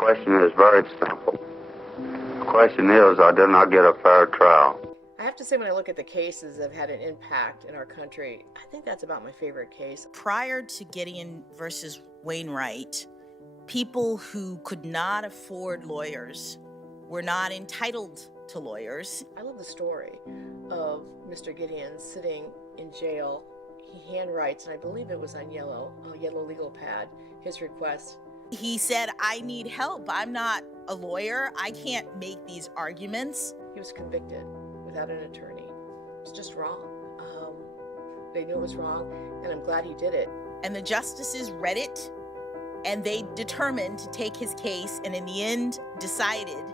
question is very simple. The question is, I did not get a fair trial. I have to say, when I look at the cases that have had an impact in our country, I think that's about my favorite case. Prior to Gideon versus Wainright, people who could not afford lawyers were not entitled to lawyers. I love the story of Mr. Gideon sitting in jail. He handwrites, and I believe it was on a yellow legal pad, his request. He said, I need help. I'm not a lawyer. I can't make these arguments. He was convicted without an attorney. It's just wrong. They knew it was wrong, and I'm glad he did it. And the justices read it, and they determined to take his case, and in the end decided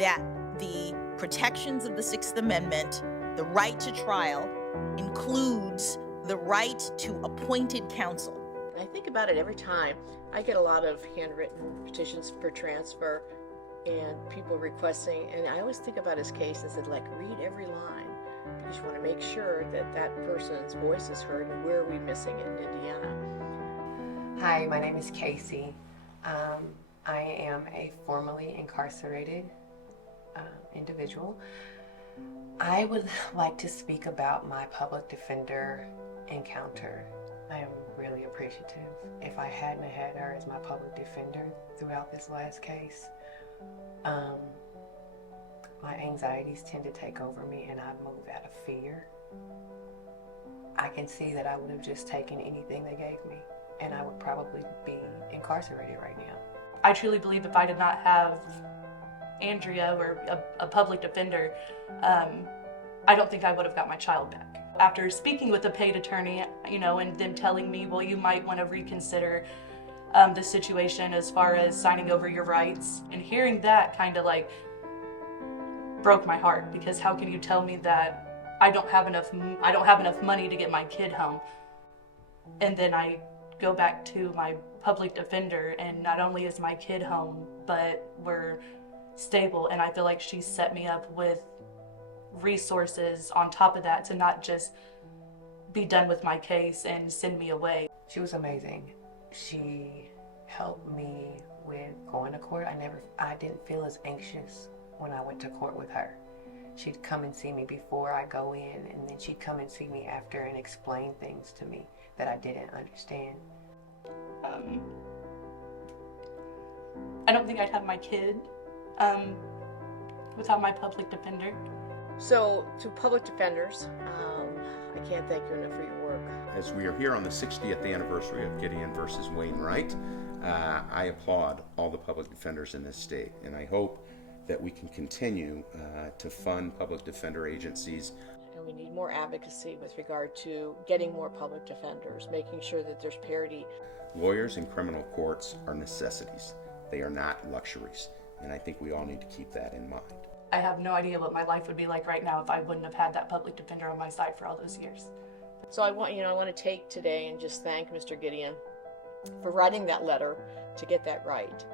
that the protections of the Sixth Amendment, the right to trial, includes the right to appointed counsel. I think about it every time. I get a lot of handwritten petitions for transfer and people requesting, and I always think about his case and said, read every line, because you want to make sure that that person's voice is heard, and where are we missing it in Indiana? Hi, my name is Casey. I am a formerly incarcerated individual. I would like to speak about my public defender encounter. I am really appreciative. If I hadn't had her as my public defender throughout this last case, my anxieties tend to take over me and I move out of fear. I can see that I would have just taken anything they gave me and I would probably be incarcerated right now. I truly believe if I did not have Andrea or a public defender, I don't think I would have got my child back. After speaking with a paid attorney, and them telling me, well, you might want to reconsider the situation as far as signing over your rights, and hearing that kind of broke my heart, because how can you tell me that I don't have enough money to get my kid home, and then I go back to my public defender and not only is my kid home, but we're stable, and I feel like she set me up with resources on top of that to not just be done with my case and send me away. She was amazing. She helped me with going to court. I didn't feel as anxious when I went to court with her. She'd come and see me before I go in, and then she'd come and see me after and explain things to me that I didn't understand. I don't think I'd have my kid without my public defender. So, to public defenders, I can't thank you enough for your work. As we are here on the 60th anniversary of Gideon versus Wainright, I applaud all the public defenders in this state, and I hope that we can continue to fund public defender agencies. And we need more advocacy with regard to getting more public defenders, making sure that there's parity. Lawyers in criminal courts are necessities. They are not luxuries, and I think we all need to keep that in mind. I have no idea what my life would be like right now if I wouldn't have had that public defender on my side for all those years. So I want to take today and just thank Mr. Gideon for writing that letter to get that right.